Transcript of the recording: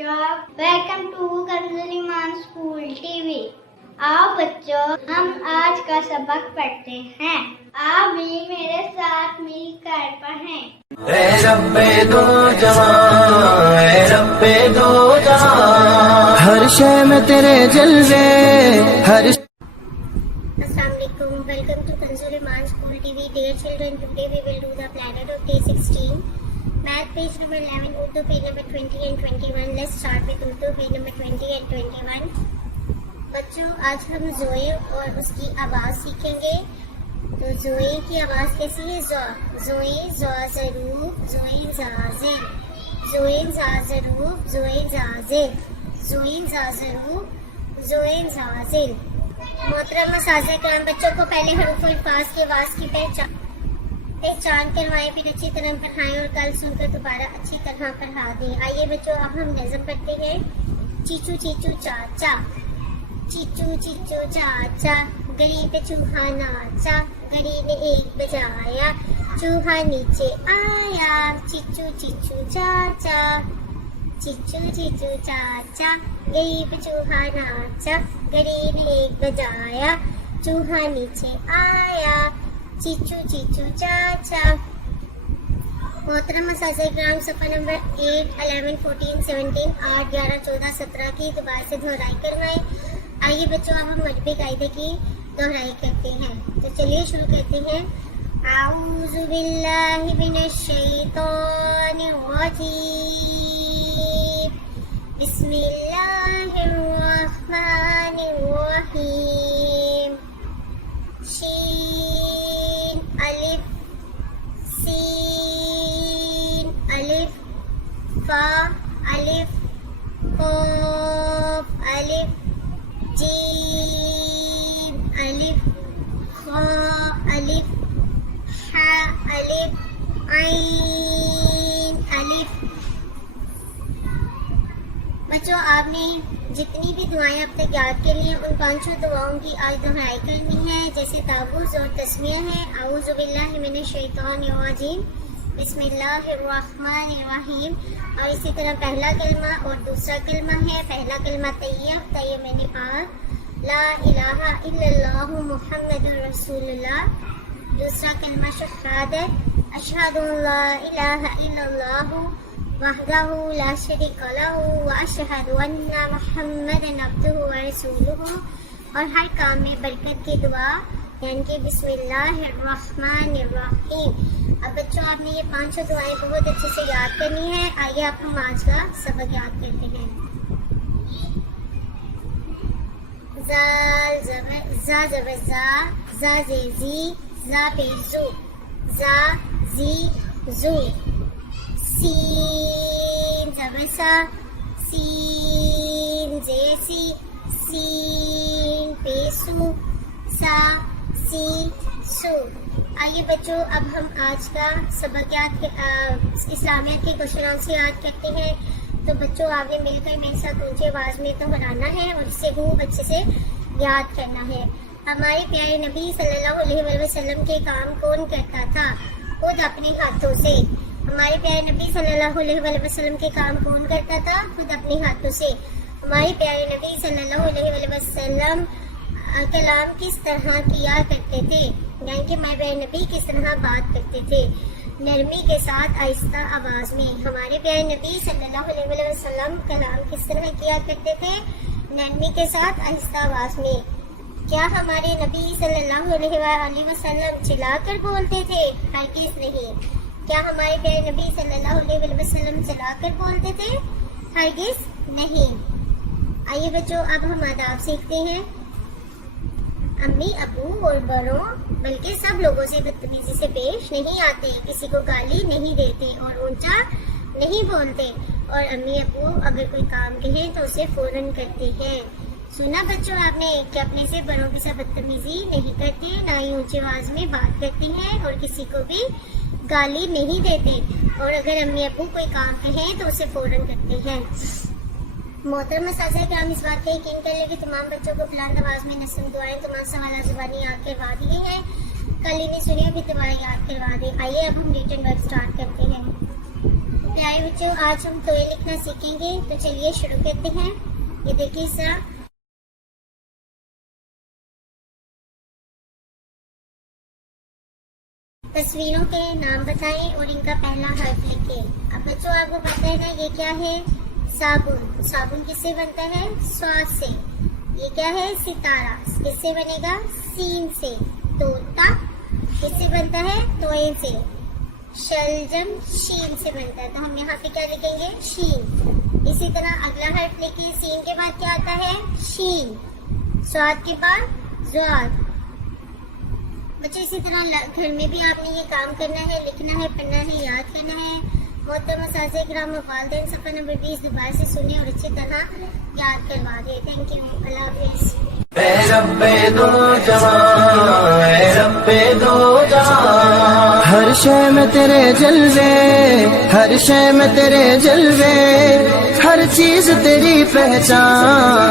बच्चों, welcome to Kanzul Iman school TV. आओ बच्चों, हम आज का सबक पढ़ते हैं। आप भी मेरे साथ मिलकर पढ़ें। ऐ रब्बे दो जहां, ऐ रब्बे दो जहां, हर शय में तेरे जलवे, हर Assalamualaikum. Welcome to Kanzul Iman School TV. Dear children, today we will do the planet of day 16. Math page number 11, Urdu page number 20 and 21. Let's start with Urdu page number 20 and 21. बच्चों, आज हम ज़ोए और उसकी आवाज़ सीखेंगे। तो ज़ोए की आवाज़ कैसी है? ज़ोए ज़ा ज़रूफ, ज़ोए ज़ाज़िल, ज़ोए ज़ा ज़रूफ, ज़ोए ज़ाज़िल, ज़ोए ज़ा ज़रूफ, ज़ोए ज़ाज़िल। मोहतरम साज़े करम, बच्चों को पहले हरूफ अल्फाज के आवाज़ की पहचान करवाएं, फिर अच्छी तरह पढ़ाएं और कल सुनकर दोबारा अच्छी तरह पढ़ा दें। आइए बच्चों, अब हम नज़म पढ़ते हैं। चीचू चीचू चाचा, चीचू चीचू चाचा, गली पे चूहा नाचा, गली ने एक बजाया, चूहा नीचे आया। चीचू चीचू चाचा, चीचू चीचू चाचा, गली पे चूहा नाचा, गली ने एक बजाया, चूहा नीचे आया। चीचू चीचू चाचा। मोहतरम साज़े-ए-किराम, सफ़ा नंबर 8, 11, 14, 17, 8, 11, 14, 17 की दोबारा से दोहराई करवाएं। आइए बच्चों, अब हम मजबी कायदे की दोहराई करते हैं। तो चलिए शुरू करते हैं। आऊज़ु बिल्लाहि मिनश शैतानिर रजीम, बिस्मिल्लाहिर रहमानिर रहीम। शीन अलिफ, सीन अलिफ, फा अलिफ, क़ाफ अलिफ, जीम अलिफ, खा अलिफ, हा अलिफ, ऐन अलिफ। बच्चों, आपने जितनी भी दुआएं अब तक याद कर ली हैं, उन 5 दुआओं की आज दोहराई करनी है। जैसे तावुज़ और तस्मीह है। आऊज़ु बिल्लाहि मिनश शैतानिर रजीम, बिस्मिल्लाहिर रहमानिर रहीम। और इसी तरह पहला कलमा और दूसरा कलमा है। पहला कलमा तैयब, तैयब मैंने पाक, ला इलाहा इल्लल्लाहु मुहम्मदुर रसूलुल्लाह। दूसरा कलमा शहादत, अशहदु अल्ला इलाहा इल्लल्लाहु वहदहु ला शरीका लहु व अशहदु अन्ना मुहम्मदन अब्दुहु व रसूलुहु। और हर काम में बरकत की दुआ यानी कि बिस्मिल्लाहिर्रहमानिर्रहीम। अब बच्चों, आपने ये 5 दुआएं बहुत अच्छे से याद करनी है। आइए आप हम आज का सबक याद करते हैं। ज़ाल ज़बर, ज़ा ज़बर ज़ा, ज़ा ज़े ज़ी, ज़ा पे ज़ू, ज़ा ज़ी ज़ू। सीन ज़बर सा, सीन ज़ेसी, सीन पेसू, सा सी सू। आइए बच्चों, अब हम आज का सबक याद इस्लामियत के क्वेश्चन आंसर याद करते हैं। तो बच्चों, आपने मिलकर मेरे साथ ऊंची आवाज़ में तो बनाना है और इसे खूब अच्छे से याद करना है। हमारे प्यारे नबी सल्लल्लाहु अलैहि वसल्लम के काम कौन करता था? खुद अपने हाथों से। हमारे प्यारे नबी सल्लल्लाहु अलैहि वसल्लम के काम कौन करता था? खुद अपने हाथों से। हमारे प्यारे नबी सल्लल्लाहु अलैहि वसल्लम कलाम किस तरह किया करते थे? यानी कि हमारे प्यारे नबी किस तरह बात करते थे? नरमी के साथ आहिस्ता आवाज़ में। हमारे प्यारे नबी सल्लल्लाहु अलैहि वसल्लम कलाम किस तरह किया करते थे? नरमी के साथ आहिस्ता आवाज़ में। क्या हमारे नबी सल्लल्लाहु अलैहि वसल्लम चिल्लाकर बोलते थे? हरगिज़ नहीं। क्या हमारे प्यारे नबी सल्लल्लाहु अलैहि वसल्लम चिल्लाकर बोलते थे? हरगिज़ नहीं। आइए बच्चों, अब हम आदाब सीखते हैं। अम्मी, अबू और बड़ों बल्कि सब लोगों से बदतमीजी से पेश नहीं आते, किसी को गाली नहीं देते और ऊंचा नहीं बोलते। और अम्मी अबू अगर कोई काम कहें तो उसे फौरन करते हैं। सुना बच्चों आपने कि अपने से बड़ों के साथ बदतमीजी नहीं करते, ना ही ऊंची आवाज़ में बात करते हैं और किसी को भी गाली नहीं देते। और अगर अम्मी अबू कोई काम कहें तो उसे फौरन करते हैं। मोहतरम साज़े-ए-किराम, इस बात का यकीन कर ले कि तमाम बच्चों को बुलंद आवाज़ में नस्म दुआएं तमाम सवाल ज़ुबानी याद करवा दिए हैं। कल इन्हें सुनिए, फिर दुआएं याद करवा दें। आइए अब हम रिटन वर्क स्टार्ट करते हैं। प्यारे बच्चों, आज हम तोय लिखना सीखेंगे। तो चलिए शुरू करते हैं। ये देखिए इस तरह तस्वीरों के नाम बताएं और इनका पहला हर्फ लिखें। अब बच्चों आपको पता है ना, ये क्या है? साबुन। साबुन किससे बनता है? स्वाद से। ये क्या है? सितारा। किससे बनेगा? सीन से। तोता किससे बनता है? तोए से। शलजम शीन से बनता है, तो हम यहाँ पे क्या लिखेंगे? शीन। इसी तरह अगला हर्फ लिखिए। सीन के बाद क्या आता है? शीन। स्वाद के बाद ज़्वाद। बच्चे इसी तरह घर में भी आपने ये काम करना है, लिखना है, पढ़ना है, याद करना है। मोहतरम असातिज़ा किराम और वालिदैन सफ़ा नंबर 20 दोबारा से सुने और अच्छी तरह याद करवा दें। Thank you. अल्लाह हाफ़िज़। ऐ रब्बे दो जहां, ऐ रब्बे दो जहां, हर शय में तेरे जलवे, हर शय में तेरे जलवे, हर चीज तेरी पहचान।